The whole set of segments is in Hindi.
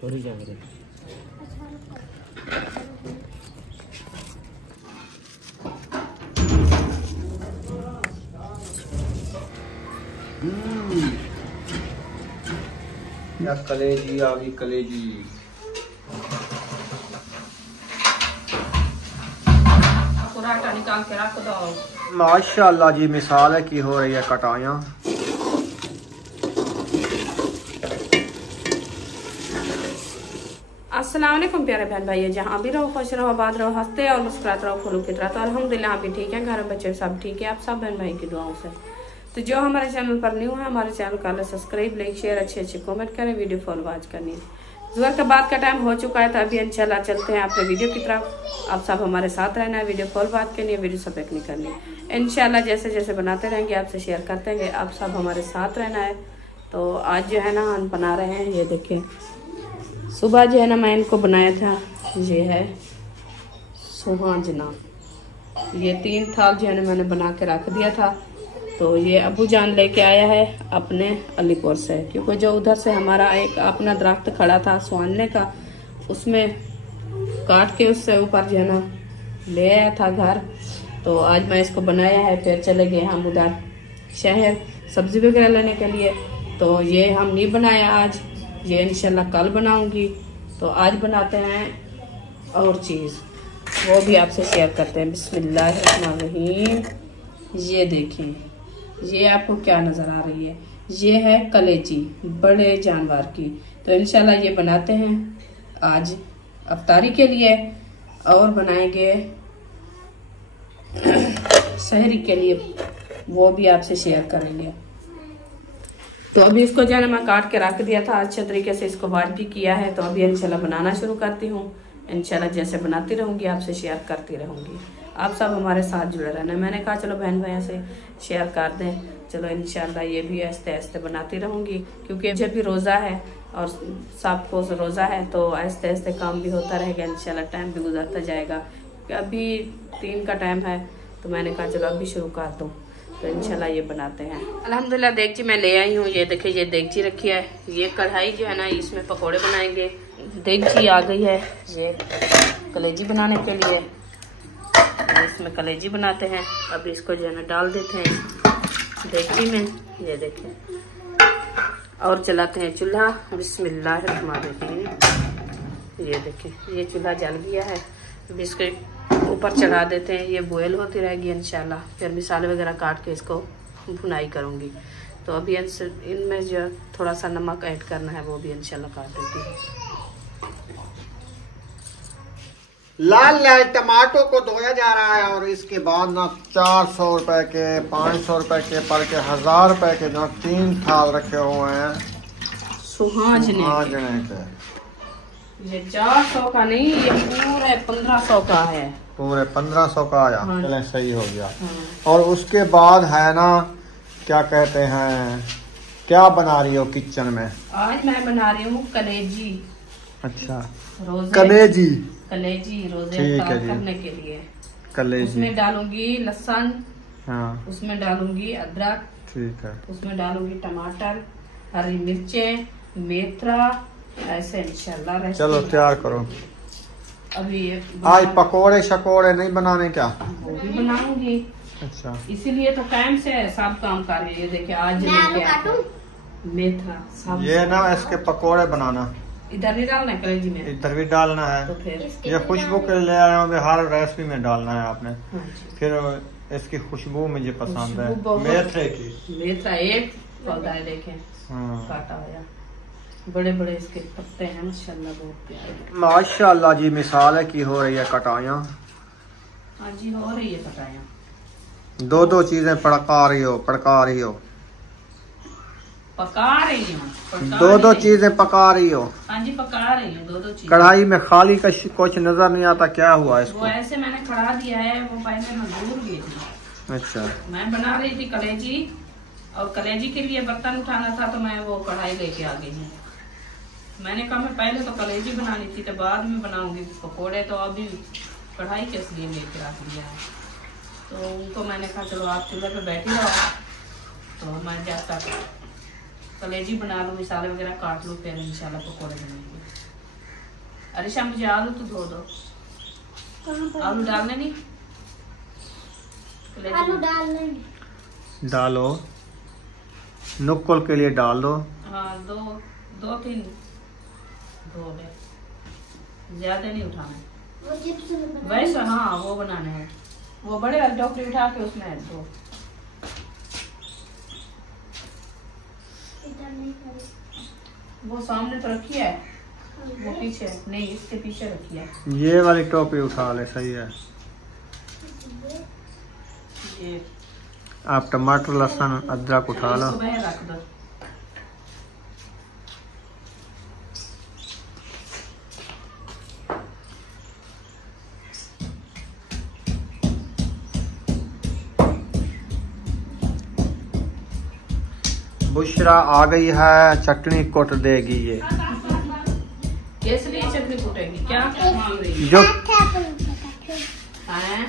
सॉरी क्या करें। या कलेजी आ गई कलेजी। आटा निकाल के रख दो। माशाल्लाह जी मिसाल है की हो रही है कटाइयाँ। अस्सलाम वालेकुम प्यारे बहन भाइयों, जहाँ भी रहो खुश रहो, आबाद रहो, हंसते और मुस्कुराते रहो, फूलों की तरह। तो अल्हम्दुलिल्लाह आप भी ठीक है, घर में बच्चे सब ठीक है, आप सब बहन भाई की दुआओं से। तो जो हमारे चैनल पर न्यू है, हमारे चैनल का सब्सक्राइब, लाइक, शेयर, अच्छे कमेंट करें, वीडियो फॉलो वॉच करनी है। ज़ुहर के बाद का टाइम हो चुका है, तो अभी इंशाल्लाह चलते हैं अपने वीडियो की तरफ। आप सब हमारे साथ रहना है, वीडियो फॉलो वॉच करनी है, वीडियो सब्सक्राइब नहीं करनी। इंशाल्लाह जैसे जैसे बनाते रहेंगे आपसे शेयर करते रहेंगे, आप सब हमारे साथ रहना है। तो आज जो है ना हम बना रहे हैं, ये देखिए सुबह जो है ना मैं इनको बनाया था, ये है सुहाजना। ये 3 थाल जो है ना मैंने बना के रख दिया था। तो ये अबू जान लेके आया है अपने अलीपुर से, क्योंकि जो उधर से हमारा एक अपना दरख्त खड़ा था सुहाने का, उसमें काट के उससे ऊपर जो है ना ले आया था घर। तो आज मैं इसको बनाया है, फिर चले गए हम उधर शहर सब्जी वगैरह लेने के लिए। तो ये हम नहीं बनाया आज, ये इंशाल्लाह कल बनाऊंगी। तो आज बनाते हैं और चीज़, वो भी आपसे शेयर करते हैं। बिस्मिल्लाहिर्रहमानिर्रहीम। ये देखिए, ये आपको क्या नज़र आ रही है, ये है कलेजी बड़े जानवर की। तो इंशाल्लाह ये बनाते हैं आज अफ्तारी के लिए, और बनाएंगे सहरी के लिए, वो भी आपसे शेयर करेंगे। तो अभी इसको जो है ना मैं काट के रख दिया था, अच्छे तरीके से इसको वाश भी किया है। तो अभी इंशाल्लाह बनाना शुरू करती हूँ। इंशाल्लाह जैसे बनाती रहूँगी आपसे शेयर करती रहूँगी, आप सब हमारे साथ जुड़े रहना। मैंने कहा चलो बहन भैया से शेयर कर दें। चलो इंशाल्लाह ये भी आहिस्ते आहिस्ते बनाती रहूँगी, क्योंकि जब भी रोज़ा है और सबको रोज़ा है, तो आहिस्ते आहिस्ते काम भी होता रहेगा, इंशाल्लाह टाइम भी गुजरता जाएगा। अभी 3 का टाइम है, तो मैंने कहा चलो अभी शुरू कर दूँ। तो इंशाल्लाह ये बनाते हैं। अल्हम्दुलिल्लाह देगची मैं ले आई हूँ, ये देखिए ये देगची रखी है। ये कढ़ाई जो है ना इसमें पकोड़े बनाएंगे। देगची आ गई है ये कलेजी बनाने के लिए, इसमें कलेजी बनाते हैं। अभी इसको जो है ना डाल देते हैं देगची में, ये देखिए, और चलाते हैं चूल्हा। बिस्मिल्लाहिर्रहमानिर्रहीम। ये देखिए ये चूल्हा जल गया है, अभी इसके ऊपर चढ़ा देते हैं। ये बॉयल होती रहेगी इंशाल्लाह, फिर मिसाले वगैरह काट के इसको भुनाई करूँगी। तो अभी इनमें जो थोड़ा सा नमक ऐड करना है, वो भी इंशाल्लाह काट देती है। लाल लाल टमाटो को धोया जा रहा है, और इसके बाद ना 400 रुपए के, 500 रुपए के, पर के 1000 रुपए के जो 3 थाल रखे हुए हैं सुहाजने के। ये 400 का नहीं, ये पूरे 1500 का है। पूरे 1500 का आया। हाँ। चलें सही हो गया। हाँ। और उसके बाद है ना क्या कहते हैं, क्या बना रही हो किचन में? आज मैं बना रही हूँ कलेजी। अच्छा, रोजे कलेजी रोजे ठीक है जी। करने के लिए कलेजी उसमें डालूंगी लहसुन, हाँ उसमें डालूंगी अदरक, ठीक है, उसमें डालूंगी टमाटर, हरी मिर्चें, मेथरा, ऐसे इंशाल्लाह। चलो तैयार करो। अभी ये आज पकोड़े शकोड़े नहीं बनाने क्या? वो भी बनाऊंगी। अच्छा, इसीलिए तो टाइम से सब काम कर रही है। ये देखिए आज मेथरा सब ये ना इसके पकोड़े बनाना, इधर नहीं डालना है कलेजी में, इधर भी डालना है। तो फिर ये खुशबू के ले आया हूँ, हर रेसिपी में डालना है आपने। हाँ जी। फिर इसकी खुशबू मुझे पसंद है, खुशबू बहुत- मेथरे की। मेथरा एक पौधा है, देखें हाँ। काटा हुआ, बड़े बड़े इसके पत्ते हैं माशाल्लाह, बहुत प्यारे। माशाल्लाह जी मिसाल है की हो रही है कटाइयाँ। हाँ जी हो रही है कटाइयाँ। 2 चीजें पड़का रही हो। पका रही हूँ। दो चीजें पका रही हो? हाँ जी, पका रही हूँ दो चीजें। कढ़ाई में खाली कुछ नजर नहीं आता, क्या हुआ इसको? वो ऐसे मैंने खड़ा दिया है, वो पहले मैं दूर गई थी। अच्छा। मैं बना रही थी कलेजी, और कलेजी के लिए बर्तन उठाना था तो मैं वो कढ़ाई लेके आ गई हूँ। मैंने कहा मैं पहले तो कलेजी बनानी थी तो बाद में बनाऊंगी पकोड़े, तो अभी कढ़ाई किस लिए लेके रख दिया है। तो उनको मैंने कहा चलो आप चूल्हे पे बैठी रहो, तो मैं जैसा कलेजी बना लूँ, मसाले वगैरह काट लूँ, फिर इंशाल्लाह पकोड़े बनेंगे। अरे शाम मुझे आलू तो धो दो। आलू डालने नहीं? आलू डालने डालो, नुक्कल के लिए डाल दो। हाँ, दो तीन धो ले, ज्यादा नहीं उठाना। वैसे हाँ वो बनाने हैं, वो बड़े वाली टोकरी उठा के उसमें दो। वो सामने तो रखी है, वो पीछे नहीं, इसके पीछे रखी है। ये वाली टोकरी उठा ले, सही है। ये आप टमाटर, लहसुन, अदरक उठा लो। इसको बाहर रख दो। बुशरा आ गई है, चटनी कुट देगी ये। किस लिए चटनी कुटेगी? क्या मांग रही है? जो हैं?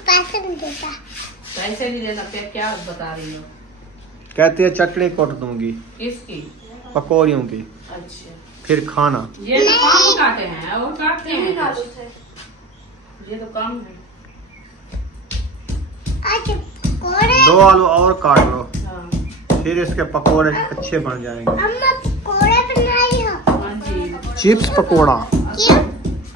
पैसे नहीं देता। पैसे नहीं देना, फिर क्या बता रही हो? कहती है चटनी कुट दूंगी, किसकी? पकौड़ियों की, अच्छा, फिर खाना। ये तो काम काटे हैं और काटते हैं, ये तो काम है। दो आलू और काट लो, हाँ फिर इसके पकोड़े अच्छे बन जाएंगे। अम्मा पकोड़े बनाई हो? हाँ जी। चिप्स पकोड़ा।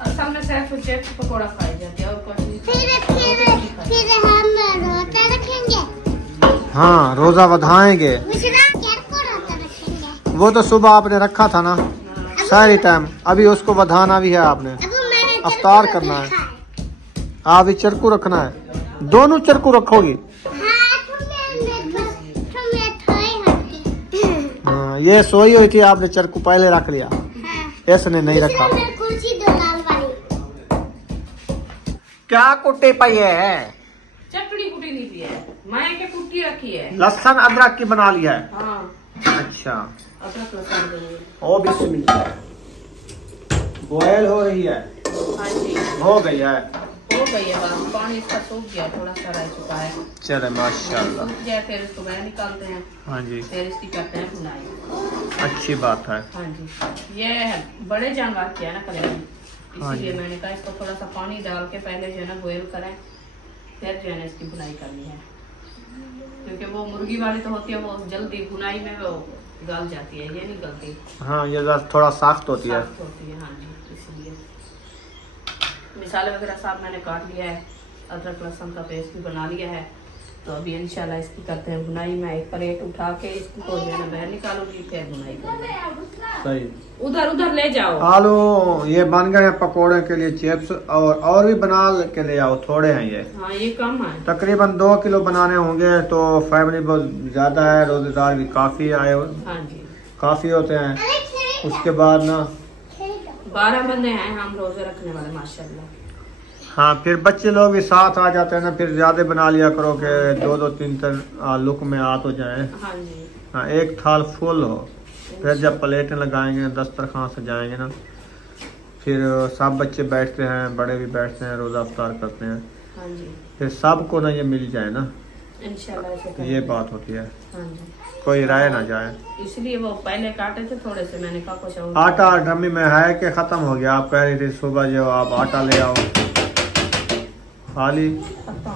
असल में सिर्फ चिप्स पकोड़ा खाए जाते हैं और कुछ नहीं। फिर हम रोटा रखेंगे। हाँ, रोजा बधाएंगे। रोटा रखेंगे। वो तो सुबह आपने रखा था ना, सारी टाइम। अभी उसको बधाना भी है आपने, अफ्तार करना है। आप भी चरकू रखना है, दोनों चरकू रखोगी? हाँ, ये सोई हुई थी, आपने चरकू पहले रख लिया। इसने नहीं रखा। क्या कुट्टी पाई है? चटनी कुटी नहीं पी है, मैं के कुट्टी रखी है। लहसुन अदरक की बना लिया है? हाँ। अच्छा। अदरक लहसुन देंगे। ओ बिस्मिल्लाह। बॉयल हो रही है? हाँ जी, हो गई है। हो गई है बात, पानी इसका सूख गया, थोड़ा सा रह चुका है। चले माशाल्लाह। सूख गया, फिर इसको बाहर निकालते हैं। हाँ जी, फिर इसकी करते हैं भुनाई। अच्छी बात है। हाँ जी, ये बड़े जानवर किया ना कलेजी, हाँ इसीलिए जी। मैंने कहा इसको थोड़ा सा पानी डाल के पहले जो है ना बॉयल करें, फिर जो है ना इसकी भुनाई करनी है। क्योंकि वो मुर्गी वाली तो होती है, वो जल्दी भुनाई में वो गल जाती है, ये नहीं गलती। हाँ, ये थोड़ा सख्त होती है। सख्त होती है, हाँ जी, इसलिए। मसाले वगैरह सब मैंने काट लिया है, अदरक लहसुन का पेस्ट भी बना लिया है। तो अभी इंशाल्लाह इसकी करते हैं भुनाई। मैं एक प्लेट उठा के इसको जो है ना बाहर निकालूंगी, फिर भुनाई करूंगी। सही। उधर ले जाओ। आलू ये बन गए हैं पकोड़े के लिए चिप्स, और भी बना के ले आओ, थोड़े हैं ये। हाँ, ये कम है। तकरीबन 2 किलो बनाने होंगे, तो फैमिली बहुत ज्यादा है, रोजेदार भी काफी आए हुए, हाँ जी, काफी होते हैं। उसके बाद ना 12 बंदे हैं हम रोजे रखने वाले माशाल्लाह। हाँ, फिर बच्चे लोग भी साथ आ जाते हैं ना, फिर ज्यादा बना लिया करो कि 2-3 लुक में आ तो जाए। हाँ जी। हाँ, एक थाल फुल हो, फिर जब प्लेटें लगाएंगे, दस्तरखान सजाएंगे ना, फिर सब बच्चे बैठते हैं, बड़े भी बैठते हैं, रोजा अफ्तार करते हैं। हाँ जी, फिर सबको ना ये मिल जाए ना, इंशाल्लाह ऐसे ये करेंगे। बात होती है, हाँ जी, कोई राय ना जाए। इसलिए वो पहले काटे थे थोड़े से, मैंने कहा कुछ और। आटा ड्रमी में है कि खत्म हो गया? आप कह रही थी सुबह जो आप आटा ले आओ, खाली खत्म।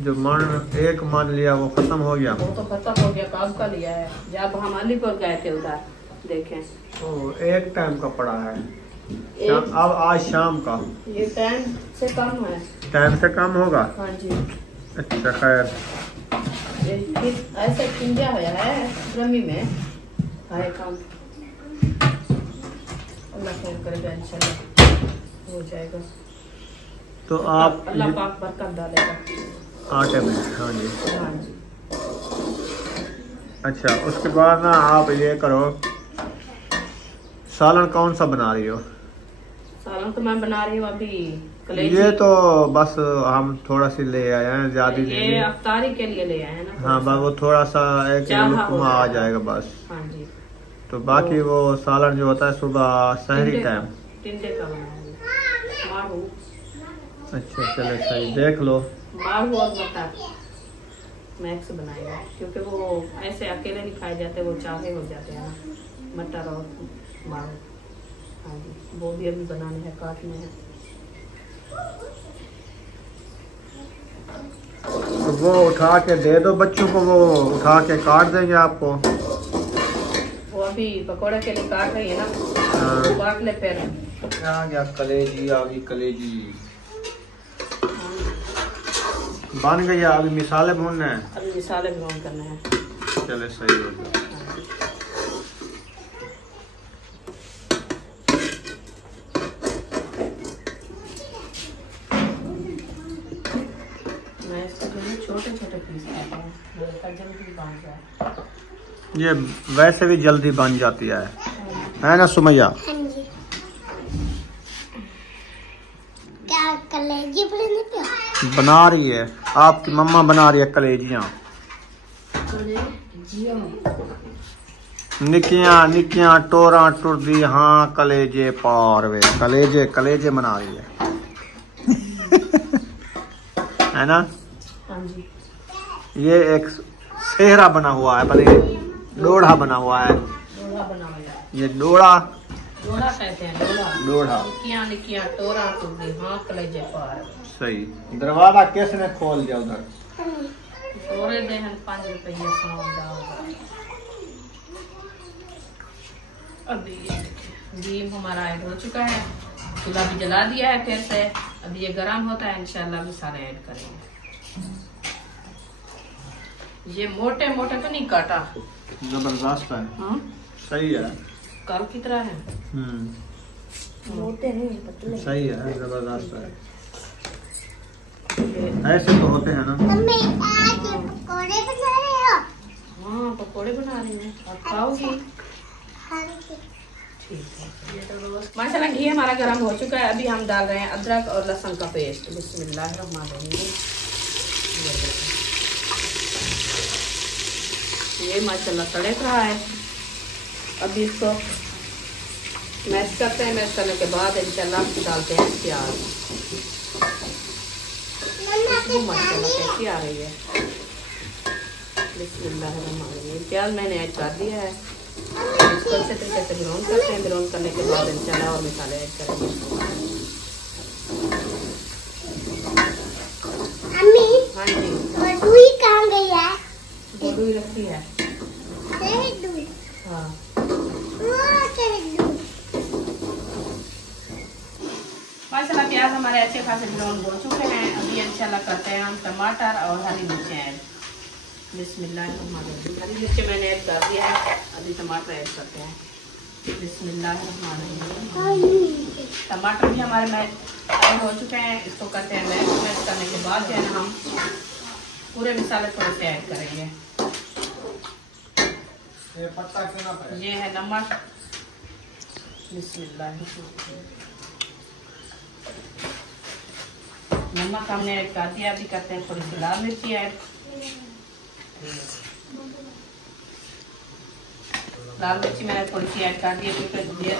जो एक मन लिया वो खत्म हो गया। वो तो खत्म हो गया, कब का लिया है, जब हम अलीपुर गए थे उधर देखें। ओ, एक टाइम का पड़ा है, एक- अब आज शाम का। ये टाइम से कम है। टाइम से कम होगा? हाँ जी, अच्छा, खैर। ऐसे खिंजा होया है ड्रमी में, है कम। अल्लाह खैर करेगा, इंशाल्लाह हो जाएगा। तो आप अल्लाह पाक बरकत डालेगा आटे में। हाँ जी, हाँ जी। अच्छा, उसके बाद ना आप ये करो, सालन कौन सा बना रही हो? सालन तो मैं बना रही हूँ अभी कलेजी। ये तो बस हम थोड़ा सी ले आए हैं, ज्यादा नहीं। ये अफ्तारी के लिए ले आए हैं ना। हाँ बस वो थोड़ा सा एक लुकमा आ जाएगा बस। हाँ जी। तो बाकी वो सालन जो होता है सुबह सहरी टाइम टिंडे का बनाऊंगी, मारू। अच्छा चले सही, देख लो। मारू और मटर मैक्स बनाएगा, क्योंकि वो ऐसे अकेले नहीं खाए जाते, वो चाहे हो जाते हैं ना, मटर और मारू। हाँ जी, वो भी अभी बनाने हैं, काटने हैं। तो वो उठा के दे दो बच्चों को, वो उठा के काट देंगे आपको। वो अभी पकौड़े के लिए काट रही है ना। हाँ। काट ले फिर। आ गया कलेजी, आ गई कलेजी, बन गई। अभी मिसाले भूनने हैं, अभी मिसाले ग्राउंड करने हैं। चले सही हो गया। मैं इसको छोटे छोटे पीस करता हूँ, जल्दी बन जाए। ये वैसे भी जल्दी बन जाती है ना सुमैया? हाँ जी। क्या कलेजी बनाने पे बना रही है आपकी मम्मा, बना रही है कलेजियाँ। निकियां निकियां टोरा टुरदी, हाँ कलेजे पार वे, कलेजे कलेजे बना रही है ना? हाँ जी। ये एक सेहरा बना हुआ है, बने लोढ़ा बना हुआ है। लोढ़ा बना हुआ है। ये लोढ़ा कहते हैं, लोढ़ा। निकियां निकियां टोरा टुरदी, हाँ कलेजे पार। सही। दरवाजा किसने खोल दिया उधर? छोरे दे हम 5 रुपये अभी घी हमारा ऐड हो चुका है, चूल्हा भी जला दिया है फिर से। अभी ये गर्म होता है, इंशाल्लाह भी सारे ऐड करेंगे। ये मोटे मोटे तो नहीं काटा, जबरदस्त है। हाँ सही है, कल की तरह है। मोटे नहीं पतले। सही है, जबरदस्त है। ऐसे तो होते हैं ना। मम्मी आज पकोड़े बना रहे हो? हाँ पकोड़े बना रही हूँ, आप खाओगी? हाँ जी। ठीक है। माशाल्लाह घी हमारा गर्म हो चुका है। अभी हम डाल रहे हैं अदरक और लहसुन का पेस्ट। बिस्मिल्लाहिर्रहमानिर्रहीम। ये माशाल्लाह तड़क रहा है। अभी इसको मैश करते हैं, मैश करने के बाद इंशाल्लाह डालते हैं प्याज। खुशबू माशाल्लाह कैसी आ रही है। बिस्मिल्लाहिर्रहमानिर्रहीम। प्याज मैंने ऐड कर दिया है, इसको अच्छे तरीके से ब्राउन करते हैं। ब्राउन करने के बाद इंशाल्लाह और मसाले ऐड करेंगे। अम्मी हाँ जी। दूई कहाँ गई है? दूई रखी है। दूई। हाँ माशाल्लाह प्याज हमारे अच्छे खासे ब्राउन हो चुके हैं। अभी इंशाल्लाह करते हैं हम टमाटर और हरी मिर्चें ऐड। बिस्मिल्लाहिर्रहमानिर्रहीम। हरी मिर्चें मैंने ऐड कर दिया है, अभी टमाटर ऐड करते हैं। बिस्मिल्लाहिर्रहमानिर्रहीम। टमाटर भी हमारे ऐड हो चुके हैं। इसको करते हैं मैश करने के बाद जो है ना हम पूरे मसाले थोड़े से ऐड करेंगे। ये है नमक। बिस्मिल्लाहिर्रहमानिर्रहीम। नमक हमने ऐड कर दिया। अभी करते हैं थोड़ी सी लाल मिर्ची ऐड। लाल मिर्ची मैंने थोड़ी सी ऐड कर दी, क्योंकि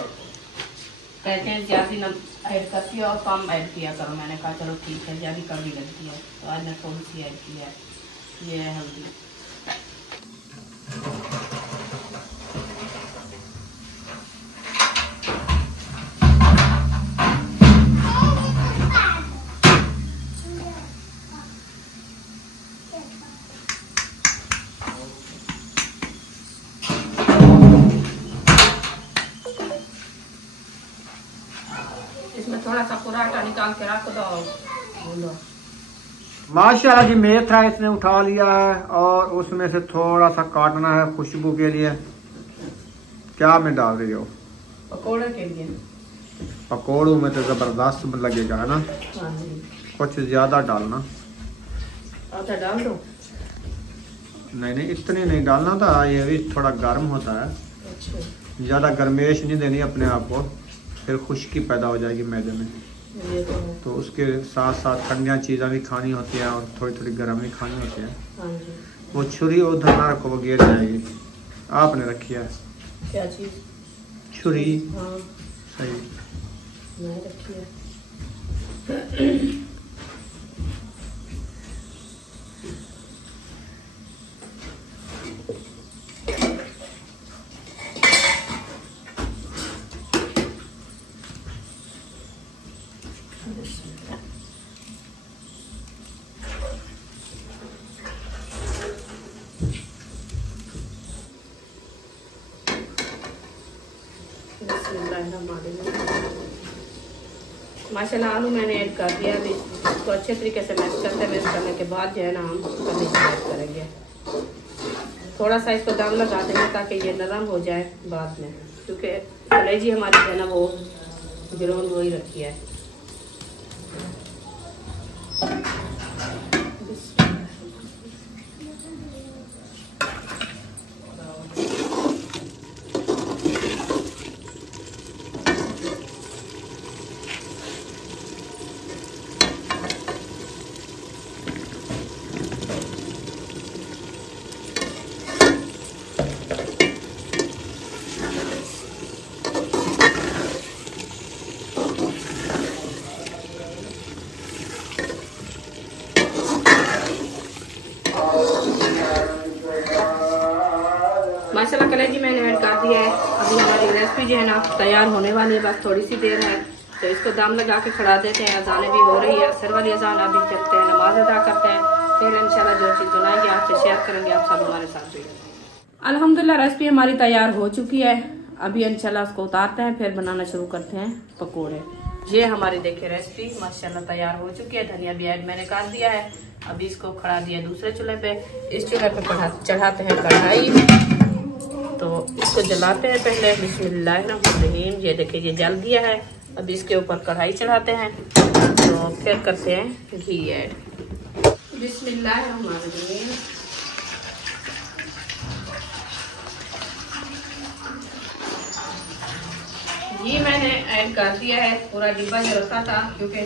कहते हैं ज्यादा ऐड करती है और कम ऐड किया करो। मैंने कहा चलो ठीक है, ज्यादा कम ही लगती है, तो आज मैं थोड़ी सी ऐड की है। ये है हल्दी। इसमें थोड़ा सा पूरा आटा निकाल के रख दो। बोलो माशाल्लाह जी, मेथरा इसने उठा लिया है और उसमें से थोड़ा सा काटना है खुशबू के लिए। क्या में डाल रही हो? पकोड़े के लिए। पकोड़ों में तो जबरदस्त लगेगा, है ना? हाँ जी। कुछ ज्यादा डालना। आटा डाल दो। नहीं इतनी नहीं डालना था, ये भी थोड़ा गर्म होता है। अच्छा, ज़्यादा गर्मेश नहीं देनी अपने आप को, फिर खुश्की पैदा हो जाएगी मैदे में। ये तो है। तो उसके साथ साथ ठंडियाँ चीज़ें भी खानी होती हैं और थोड़ी थोड़ी गर्म भी खानी होती है। हाँ जी। वो छुरी उधर ना रखो, वो गिर जाएगी। आपने रखी है क्या चीज़? छुरी? हाँ सही। मैं रखी है। माशाल्लाह आलू मैंने ऐड कर दिया। अभी इसको अच्छे तरीके से मैश करने के बाद जो है ना हम पनीर ऐड करेंगे। थोड़ा सा इसको दम लगा देंगे ताकि ये नरम हो जाए बाद में, क्योंकि कलेजी हमारी जो है ना वो ग्राउंड वो ही रखी है। माशाल्लाह कलेजी मैंने ऐड कर दिया है। अभी हमारी रेसिपी जो है ना तैयार होने वाली है, बस थोड़ी सी देर है। तो इसको दम लगा के खड़ा देते हैं। अजानें भी हो रही है, असर वाली अजान अभी चलते हैं, नमाज अदा करते हैं, फिर इंशाल्लाह जो चीज़ बनाएंगे आपसे शेयर करेंगे। आप सब हमारे साथ जुड़े। अल्हम्दुलिल्लाह रेसिपी हमारी तैयार हो चुकी है। अभी इंशाल्लाह उसको उतारते हैं, फिर बनाना शुरू करते हैं पकौड़े। ये हमारी देखिए रेसिपी माशाल्लाह तैयार हो चुकी है। धनिया भी ऐड मैंने कर दिया है। अभी इसको खड़ा दिया दूसरे चूल्हे पे। इस चूल्हे पे चढ़ाते हैं कढ़ाई। तो इसको जलाते हैं पहले। बिस्मिल्लाहिर्रहमानिर्रहीम। ये देखिए ये जल दिया है। अब इसके ऊपर कढ़ाई चढ़ाते हैं, तो फिर करते हैं घी ऐड। बिस्मिल्लाहिर्रहमानिर्रहीम। घी मैंने ऐड कर दिया है, पूरा डिब्बा जो रखा था, क्योंकि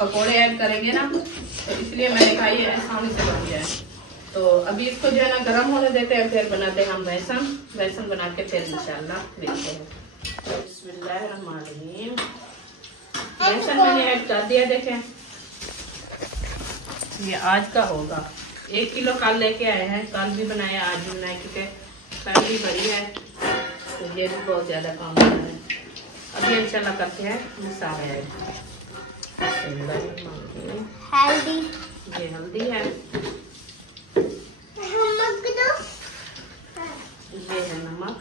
पकोड़े ऐड करेंगे ना, तो इसलिए मैंने कहा ये आसानी से बन गया है। तो अभी इसको जो है ना गर्म होने देते हैं, फिर बनाते हैं हम बेसन बना के फिर इंशाल्लाह मिलते हैं। बिस्मिल्लाहिर्रहमानिर्रहीम। बेसन मैंने ऐड कर दिया। देखें ये आज का होगा। 1 किलो कल लेके आए हैं, कल भी बनाया आज भी बनाया, क्योंकि फैमिली बड़ी है तो ये भी बहुत ज्यादा काम होता है। अभी इंशाल्लाह करते हैं मसाले ऐड। हल्दी, ये हल्दी है, नमक दो, ये है नमक,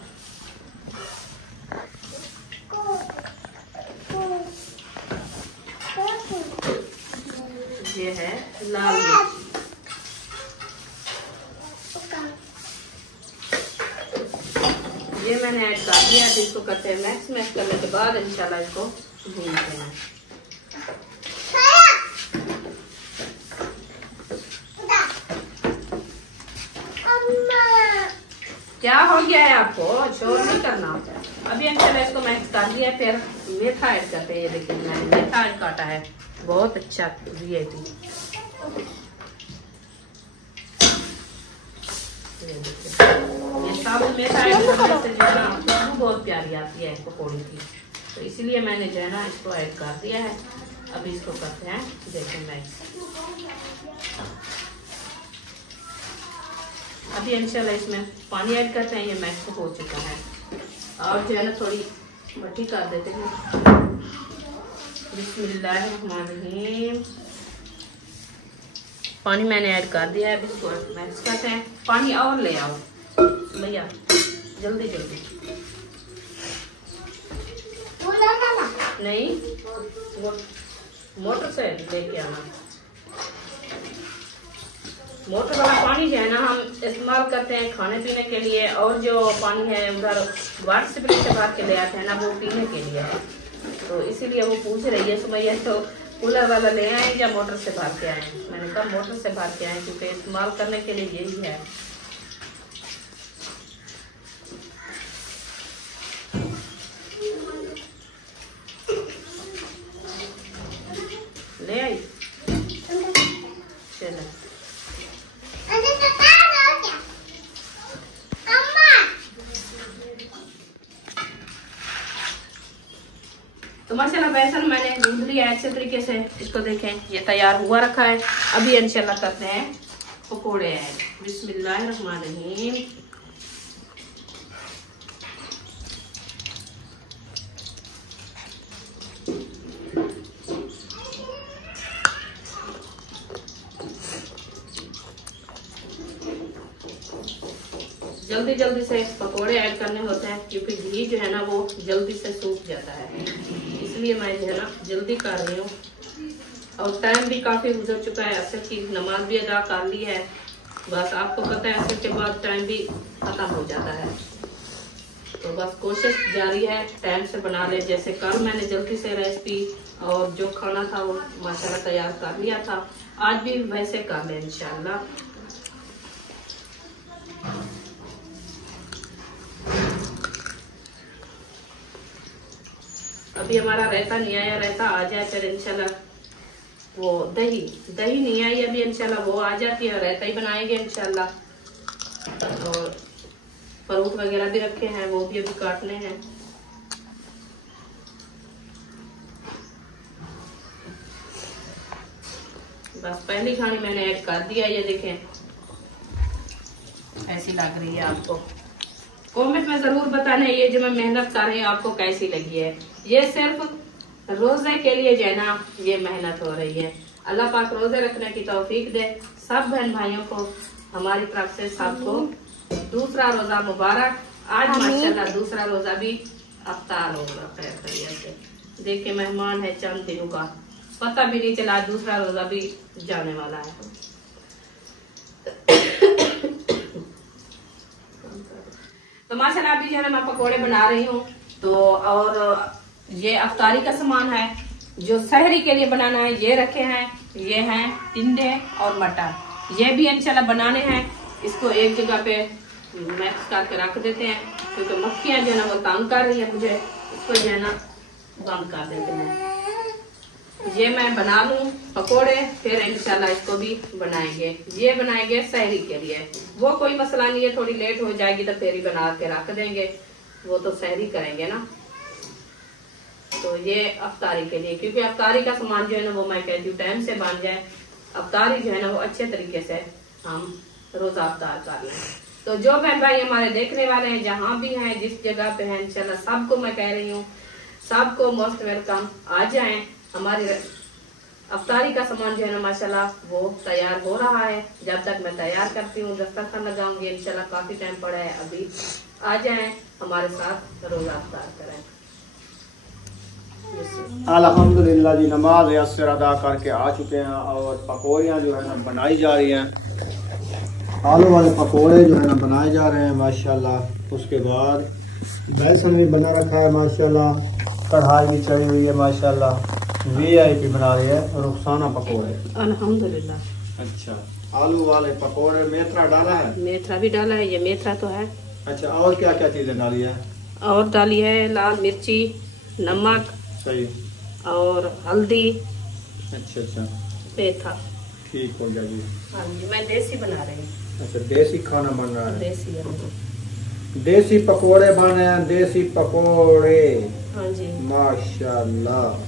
ये है लाल मिर्च, ये मैंने ऐड कर दिया। इसको करते हैं मैक्स करने के बाद इंशाल्लाह इसको भूनते हैं। क्या हो गया है आपको? शोर नहीं करना। अभी इंशाल्लाह इसको मैक्स कर दिया। फिर मेथा ऐड करते हैं। ये देखिए मैंने मेथा ऐड काटा है, बहुत अच्छा VIP। ये साबुत मेथा ऐड करने से जो है ना खुशबू बहुत प्यारी आती है पकौड़ी की, तो इसीलिए मैंने जो है ना इसको ऐड कर दिया है। अभी इसको करते हैं देखिए मैक्स। अभी इंशाल्लाह इसमें पानी ऐड करते हैं। ये मैक्स हो चुका है और जो है ना थोड़ी मट्टी कर देते हैं। बिस्मिल्लाहिर्रहमानिर्रहीम। पानी मैंने ऐड कर दिया है। अभी इसको मैक्स करते हैं। पानी और ले आओ भैया, जल्दी जल्दी। नहीं मोटर से लेके आना। मोटर वाला पानी जो है ना हम इस्तेमाल करते हैं खाने पीने के लिए, और जो पानी है उधर वाटर सप्लाई से भर के ले आते हैं ना वो पीने के लिए है। तो इसीलिए वो पूछ रही है सुमैया तो कूलर वाला ले आए या मोटर से भर के आए। मैंने कहा मोटर से भर के आए, क्योंकि इस्तेमाल करने के लिए यही है। चलें। तो माशाल्लाह बेसन मैंने गूंद लिया है अच्छे तरीके से। इसको देखें, ये तैयार हुआ रखा है। अभी इंशाल्लाह करते हैं पकोड़े ऐड। बिस्मिल्लाहिर्रहमानिर्रहीम। जल्दी जल्दी से पकोड़े ऐड करने होते हैं क्योंकि घी जो है ना वो जल्दी से सूख जाता है, इसलिए मैं जो है ना जल्दी कर रही हूँ। और टाइम भी काफ़ी गुजर चुका है। असर की नमाज भी अदा कर ली है। बस आपको पता है असर के बाद टाइम भी ख़त्म हो जाता है। तो बस कोशिश जारी है टाइम से बना ले। जैसे कल मैंने जल्दी से रेसिपी और जो खाना था वो माशाल्लाह तैयार कर लिया था, आज भी वैसे कर लें इंशाल्लाह। अभी हमारा रायता नहीं आया, रायता आ जाए फिर इंशाल्लाह। वो दही नहीं आई अभी, इंशाल्लाह वो आ जाती है, रायता ही बनाएंगे इंशाल्लाह। और फ्रूट वगैरह भी रखे हैं, वो भी अभी काटने हैं। बस पहली खानी मैंने ऐड कर दिया। ये देखें ऐसी लग रही है आपको। कमेंट में जरूर बताना ये जो मैं मेहनत कर रही हूँ आपको कैसी लगी है। ये सिर्फ रोजे के लिए जो है ना ये मेहनत हो रही है। अल्लाह पाक रोजे रखने की तौफीक दे। सब बहन भाइयों को हमारी तरफ से सबको दूसरा रोजा मुबारक। आज माशाल्लाह दूसरा रोजा भी अफ्तार होगा खैर खैरियत से। देखिए मेहमान है चंद दिनों का, पता भी नहीं चला दूसरा रोजा भी जाने वाला है। तो माशाल्लाह अभी जो है ना मैं पकोड़े बना रही हूँ। तो और ये अफ्तारी का सामान है जो सहरी के लिए बनाना है। ये रखे हैं, ये हैं टिंडे और मटर। ये भी इंशाल्लाह बनाने हैं। इसको एक जगह पे मिक्स करके रख देते हैं क्योंकि मक्खियां जो है ना वो तंग कर रही है मुझे। इसको जो है ना बंद कर देते हैं। ये मैं बना लूं पकोड़े, फिर इंशाल्लाह इसको भी बनाएंगे। ये बनाएंगे सहरी के लिए। वो कोई मसला नहीं है, थोड़ी लेट हो जाएगी तो फिर ही बना के रख देंगे। वो तो सहरी करेंगे ना। तो ये अफ्तारी के लिए, क्योंकि अफ्तारी का सामान जो है ना वो मैं कहती हूँ टाइम से बन जाए। अफ्तारी जो है ना वो अच्छे तरीके से हम रोजा अफ्तार कर लें। तो जो बहन भाई हमारे देखने वाले हैं जहाँ भी हैं जिस जगह पे हैं इंशाल्लाह सबको मैं कह रही हूँ सबको मोस्ट वेलकम। आ जाएं। हमारी अफ्तारी का सामान जो है ना माशाल्लाह वो तैयार हो रहा है। जब तक मैं तैयार करती हूँ दस्तरखान लगाऊंगी इंशाल्लाह। काफी टाइम पड़ा है अभी। आ जाएं हमारे साथ रोजा अफ्तार करें। अल्हम्दुलिल्लाह जी, नमाज असर अदा करके आ चुके हैं और पकौड़ियाँ जो है ना बनाई जा रही हैं। आलू वाले पकोड़े जो है ना बनाए जा रहे हैं माशाल्लाह। उसके बाद बेसन भी बना रखा है माशाल्लाह। कढ़ाई भी चढ़ी हुई है माशाल्लाह। VIP बना रही है रुखसाना पकोड़े अल्हम्दुलिल्लाह। अच्छा, आलू वाले पकोड़े मेथरा डाला है? मेथरा भी डाला है, ये मेथरा तो है। अच्छा, और क्या क्या चीजें डाली है? और डाली है लाल मिर्ची, नमक, सही, और हल्दी। अच्छा अच्छा, पेठा। ठीक हो गया जी। हाँ जी, मैं देसी बना रही हूँ। अच्छा, देसी खाना बन रहा है। देसी है। देसी पकोड़े बने हैं, देसी पकोड़े। हाँ जी माशाल्लाह,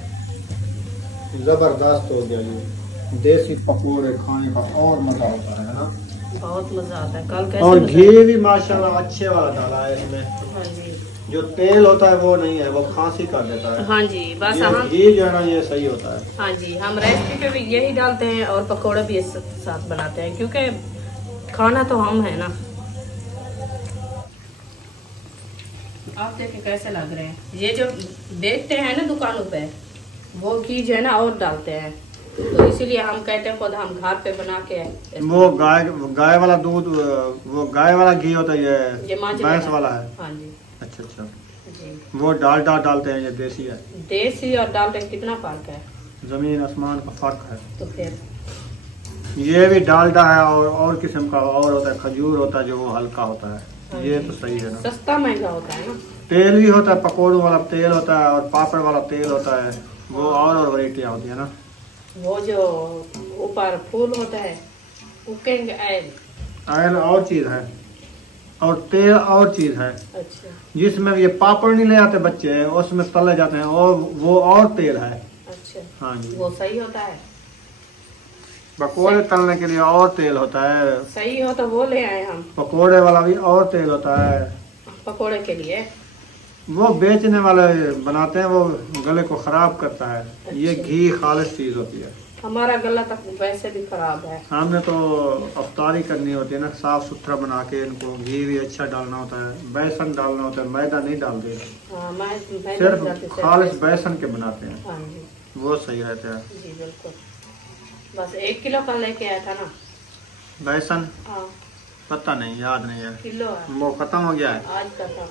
जबरदस्त हो गया जी। देसी पकोड़े खाने का और मजा होता है ना, बहुत मजा आता है। कल कैसे और घी भी माशाल्लाह अच्छे वाला डाला है इसमें। हाँ जी, जो तेल होता है वो नहीं है, वो खांसी कर देता है। हाँ जी, बस हम घी जो है ना ये सही होता है। हाँ जी, हम रेसिपी पे भी यही डालते हैं और पकोड़े भी इस साथ बनाते हैं क्योंकि खाना तो हम है ना। आप देखें कैसे लग रहे हैं। ये जो देखते हैं ना दुकानों पे वो घी जो है ना और डालते हैं, तो इसीलिए हम कहते हैं खुद हम घर पे बना के। वो गाय वाला दूध, वो गाय वाला घी होता है, ये भैंस वाला है। हाँ जी। अच्छा अच्छा जी, वो डालडा डालते हैं, ये देसी है। देसी और डालडा कितना फर्क है, जमीन आसमान का फर्क है। तो फिर ये भी डालडा है और किस्म का और होता है, खजूर होता है जो वो हल्का होता है। हाँ ये जी। तो सही है ना। सस्ता महंगा होता है ना। तेल भी होता है, पकौड़ों वाला तेल होता है और पापड़ वाला तेल होता है, वो और वैरायटियाँ होती है ना। वो जो ऊपर फूल होता है कुकिंग ऑयल। ऑयल और चीज है, और तेल और चीज है। अच्छा जिसमें ये पापड़ नहीं ले आते बच्चे, उसमें तले जाते हैं, और वो और तेल है। अच्छा हाँ जी, वो सही होता है? पकोड़े तलने के लिए और तेल होता है। सही हो तो वो ले आए हम। पकोड़े वाला भी और तेल होता है। पकोड़े के लिए वो बेचने वाले बनाते हैं, वो गले को खराब करता है। ये घी खालिश चीज होती है। हमारा गला तक वैसे भी खराब है। हमने तो अफ्तारी करनी होती है ना, साफ सुथरा बना के इनको घी भी अच्छा डालना होता है, बेसन डालना होता है, मैदा नहीं डालते। हाँ, मैं सिर्फ खालिश बेसन के बनाते हैं। हाँ जी, वो सही रहते हैं। जी बिल्कुल। बस 1 किलो का लेके आया था ना बेसन? हाँ पता नहीं, याद नहीं है। किलो है, वो खत्म हो गया है। आज का था।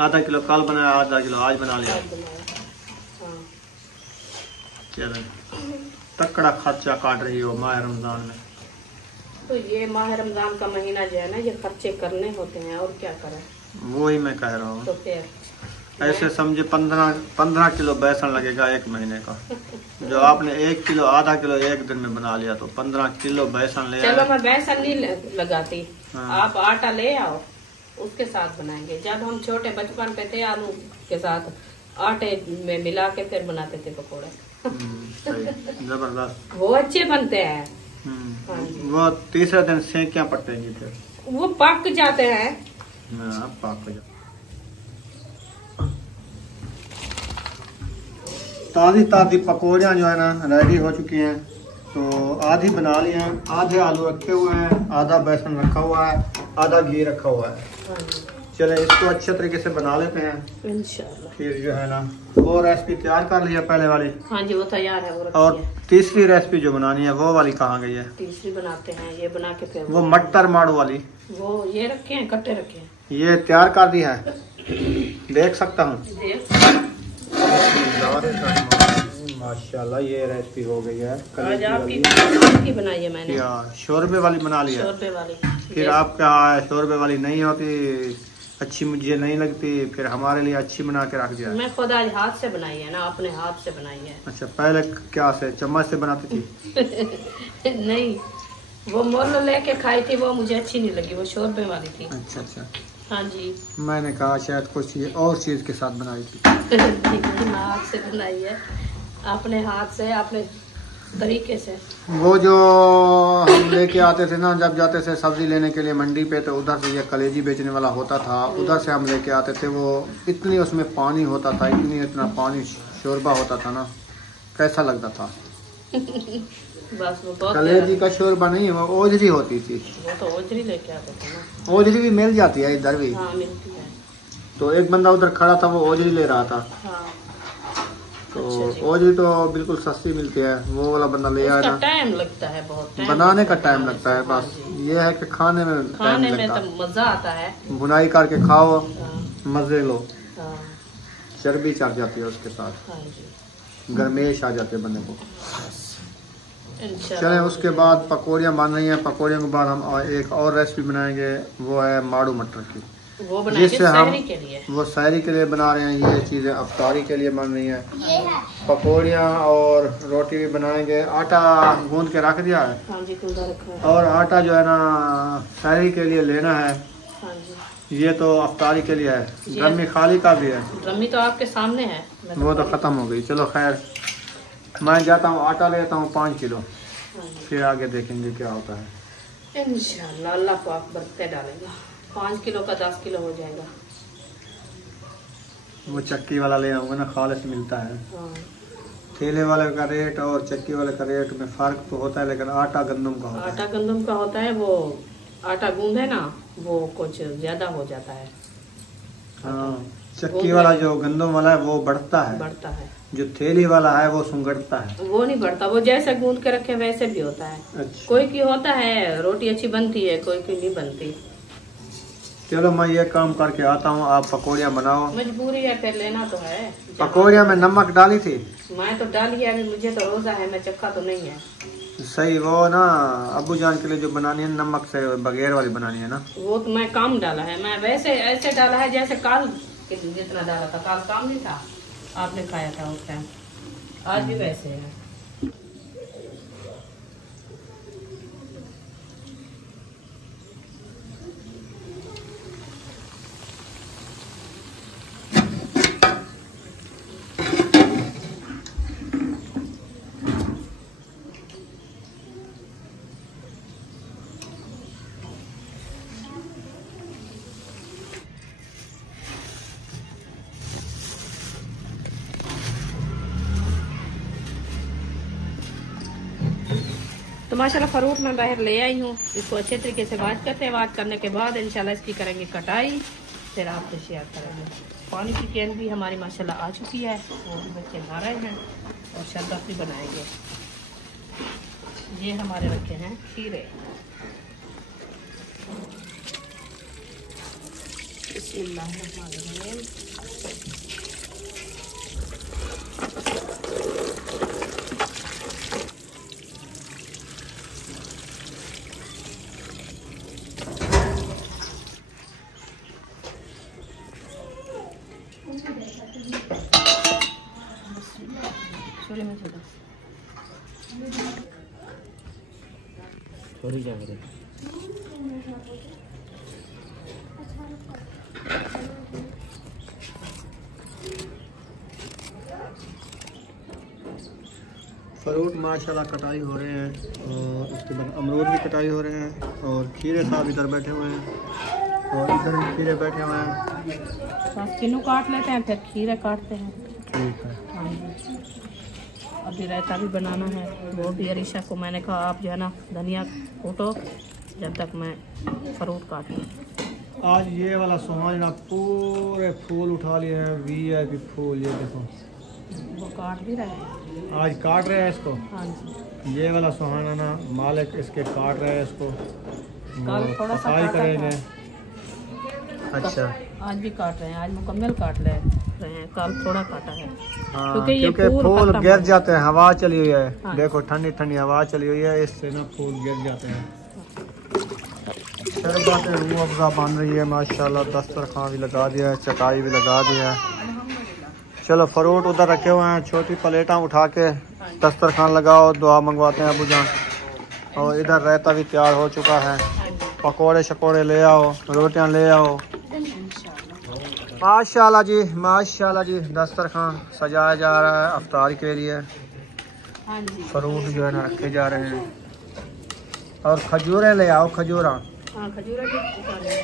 आधा किलो कल बनाया, आधा किलो आज बना लिया। आज बनाया। हाँ चलो, तकड़ा खर्चा काट रही हो माह रमजान में। तो ये माह रमजान का महीना जो है ना, ये खर्चे करने होते हैं, और क्या करें। वो ही मैं कह रहा हूँ। तो फिर ऐसे समझे 15 किलो बेसन लगेगा 1 महीने का। जो आपने 1 किलो आधा किलो 1 दिन में बना लिया, तो 15 किलो बेसन ले चलो आए। मैं बेसन नहीं लगाती। हाँ। आप आटा ले आओ, उसके साथ बनाएंगे। जब हम छोटे बचपन पे थे, आलू के साथ आटे में मिला के फिर बनाते थे पकोड़े। सही, जबरदस्त। वो अच्छे बनते हैं। हाँ जी। वो तीसरे दिन सेंकियां पटेंगी फिर। वो पक जाते हैं। हाँ, पाक हो जाए। ताज़ी ताज़ी पकौड़ियाँ जो है ना रेडी हो चुकी हैं। तो आधी बना ली हैं, आधे आलू रखे हुए हैं, आधा बेसन रखा हुआ है, आधा घी रखा हुआ है। हाँ जी। चले इसको अच्छे तरीके से बना लेते हैं। इंशाल्लाह। फिर जो है ना, वो रेसिपी तैयार कर लिया पहले वाली। हाँ जी, वो तैयार है, वो रखी और है। तीसरी रेसिपी जो बनानी है वो वाली कहाँ गई है? तीसरी बनाते हैं, ये बना के फिर वो मटर माड़ू वाली, वो ये रखे हैं, कट्टे रखे हैं। ये तैयार कर दी है, देख सकता हूँ। माशाल्लाह, ये रेसिपी हो गई है। आज आपकी बनाई है मैंने। शोरबे वाली बना ली है। शोरबे वाली। फिर आपका शोरबे वाली नहीं होती, अच्छी मुझे नहीं लगती, फिर हमारे लिए अच्छी बना के रख दिया। मैं खुद आज हाथ से बनाई है ना, अपने हाथ से बनाई है। अच्छा, पहले क्या से चम्मच से बनाती थी? नहीं, वो मोल लेके खाई थी, वो मुझे अच्छी नहीं लगी, वो शोरबे वाली थी। अच्छा अच्छा। हाँ जी। मैंने कहा शायद कुछ ये और चीज के साथ बनाई थी। मैं हाथ से बनाई है, अपने हाथ से, अपने तरीके से। वो जो हम लेके आते थे ना, जब जाते थे सब्जी लेने के लिए मंडी पे, तो उधर से ये कलेजी बेचने वाला होता था, उधर से हम लेके आते थे। वो इतनी उसमें पानी होता था, इतना पानी शोरबा होता था ना, कैसा लगता था। बस वो बहुत कलेजी का शोरबा नहीं, वो ओजरी होती थी। वो तो ओजरी लेके आते थे ना। ओजरी भी मिल जाती है इधर भी। हाँ, मिलती है। तो एक बंदा उधर खड़ा था, वो ओजरी ले रहा था। हाँ। तो अच्छा ओजरी तो बिल्कुल सस्ती मिलती है, वो वाला बंदा ले आया ना। टाइम लगता है, बहुत टाइम बनाने का टाइम लगता है, बस ये है कि खाने में खाने टाइम में लगता तो मजा आता है। बुनाई करके खाओ, हाँ, मजे लो। हाँ, चर्बी चढ़ जाती है उसके साथ, हाँ जी। गर्मेश आ जाते हैं बंदे को। इंशाल्लाह। चले, उसके बाद पकौड़ियाँ बन रही हैं। पकौड़ियों के बाद हम एक और रेसिपी बनाएंगे, वो है माड़ू मटर की, वो बनाएंगे जिससे हम सहरी के लिए। वो सहरी के लिए बना रहे हैं। ये चीज़ें अफ्तारी के लिए बन रही हैं। ये है पकौड़ियाँ और रोटी भी बनाएंगे। आटा गूंद के रख दिया है, हाँ जी, कूदा रखा है। और आटा जो है ना सहरी के लिए लेना है। हाँ जी। ये तो अफ्तारी के लिए है, ड्रमी खाली का भी है। ड्रमी तो आपके सामने है। मैं वो तो ख़त्म हो गई। चलो खैर, मैं जाता हूँ आटा लेता हूँ 5 किलो, हाँ जी। फिर आगे देखेंगे क्या होता है। इंशाल्लाह अल्लाह पाक बरकत डालेगा। 5 किलो का 10 किलो हो जाएगा। वो चक्की वाला ले आऊँगा ना, खालिश मिलता है। हाँ। ठेले वाले का रेट और चक्की वाले का रेट में फ़र्क तो होता है, लेकिन आटा गंदम का होता है। आटा गंदम का होता है, वो आटा गूंद है ना, वो कुछ ज्यादा हो जाता है। हाँ, चक्की वाला जो गंदम वाला है वो बढ़ता है, बढ़ता है। जो थैली वाला है वो सुंगड़ता है। वो नहीं बढ़ता, वो जैसे गूंद के रखे वैसे भी होता है। अच्छा, कोई की होता है रोटी अच्छी बनती है, कोई की नहीं बनती। चलो मैं ये काम करके आता हूँ, आप पकौड़ियाँ बनाओ। मजबूरी है, फिर लेना तो है। पकौड़ियाँ में नमक डाली थी? मैं तो डाली है, अभी मुझे तो रोजा है, मैं चक्का तो नहीं है। सही, वो ना अबू जान के लिए जो बनानी है नमक से बगैर वाली बनानी है ना। वो तो मैं कम डाला है, मैं वैसे ऐसे डाला है जैसे काल जितना डाला था। काल काम नहीं था, आपने खाया था उस टाइम, आज भी वैसे है। तो माशाल्लाह फ्रूट मैं बाहर ले आई हूँ, इसको अच्छे तरीके से वाश करते हैं। वाश करने के बाद इंशाल्लाह इसकी करेंगे कटाई, फिर आपसे शेयर करेंगे। पानी की कैन भी हमारी माशाल्लाह आ चुकी है, वो भी बच्चे नहा रहे हैं और शरबत भी बनाएंगे। ये हमारे रखे हैं खीरे। बिस्मिल्लाहिर्रहमानिर्रहीम। थोड़ी क्या करें। फ्रूट माशाल्लाह कटाई हो रहे हैं और उसके बाद अमरूद भी कटाई हो रहे हैं और खीरे साहब इधर बैठे हुए हैं और इधर भी खीरे बैठे हुए हैं। किन्नू काट लेते हैं, फिर खीरे काटते हैं। ठीक है। अभी रायता भी बनाना है, वो भी अरीशा को मैंने कहा आप जो है ना धनिया कूटो जब तक मैं फ्रूट काट लूँ। आज ये वाला सोहान ना पूरे फूल उठा लिए हैं, VIP फूल। ये देखो वो काट भी रहे हैं, आज काट रहे हैं इसको। हाँ जी, ये वाला सुहाना ना मालिक इसके काट रहे हैं इसको, कल थोड़ा सा सफाई काटा करेंगे। अच्छा, आज भी काट रहे हैं, आज मुकम्मल काट रहे हैं, कल थोड़ा काटा है। हाँ, क्योंकि ये क्योंकि फूल फूल खत्म गिर हो जाते हैं, हवा चली हुई है। हाँ। देखो ठंडी ठंडी हवा चली हुई है, इससे ना फूल गिर जाते हैं। शरबत रूह अफ़ज़ा बन रही है माशाल्लाह। दस्तरखान भी लगा दिया है, चटाई भी लगा दी है। चलो फ्रूट उधर रखे हुए हैं, छोटी प्लेटा उठा के दस्तरखान लगाओ, दुआ मंगवाते हैं अबू जान। और इधर रायता भी तैयार हो चुका है, पकोड़े शकोड़े ले आओ, रोटियां ले आओ। माशाल्लाह जी, माशाल्लाह जी, दस्तरखान सजाया जा रहा है अफ्तारी के लिए। हाँ जी, फ्रूट जो है ना रखे जा रहे हैं और खजूरें ले आओ, खजूरा। हाँ खजूरा भी उठा लें।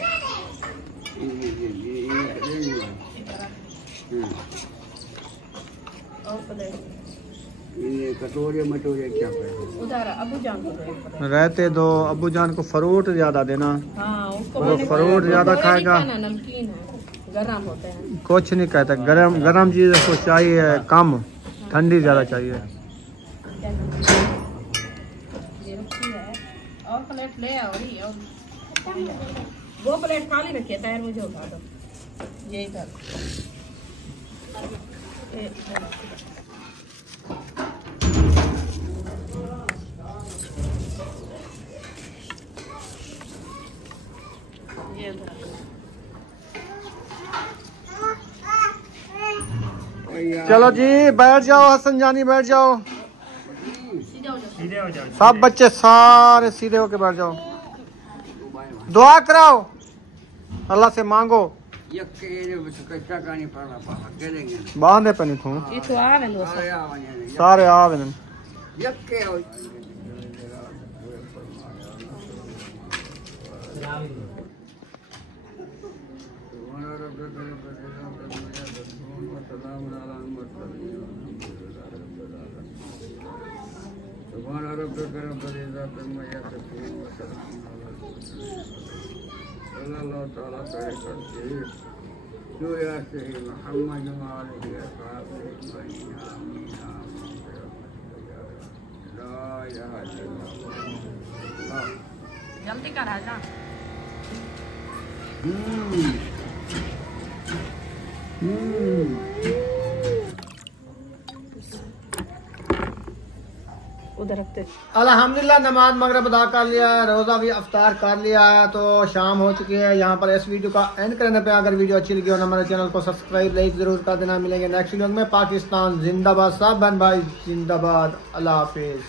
और प्लेट ये कटोरे मटोरे क्या पैसे? उधर अबू जान को दो एक प्लेट। रहते दो अबू जान को फ्रूट ज्यादा देना, हाँ उसको वो मैंने फ्रूट कहा, ज्यादा पकोड़े खाएगा। नहीं खाना, नमकीन है, गरम होते हैं। कुछ नहीं कहता, गरम गरम चीज को चाहिए कम, ठंडी ज्यादा चाहिए। ये रखी है और प्लेट ले आओ रही और वो प्लेट खाली रखी है, तैयार मुझे उठा दो। यही कर ये चलो जी बैठ जाओ, हसन जानी बैठ जाओ, सब बच्चे सारे सीधे होके बैठ जाओ। दुआ कराओ, अल्लाह से मांगो। बांधे पे नहीं थू ये तो आ रहे दोस्त सारे आवे न। जल्दी कर आजा। उधर रखते। अल्हम्दुलिल्लाह नमाज मगरिब अदा कर लिया है, रोज़ा भी अफ्तार कर लिया है, तो शाम हो चुकी है। यहाँ पर इस वीडियो का एंड करने पे अगर वीडियो अच्छी लगी हो तो हमारे चैनल को सब्सक्राइब लाइक जरूर कर देना। मिलेंगे नेक्स्ट वीडियो में। पाकिस्तान जिंदाबाद, सब बहन भाई जिंदाबाद। अल्लाह हाफिज।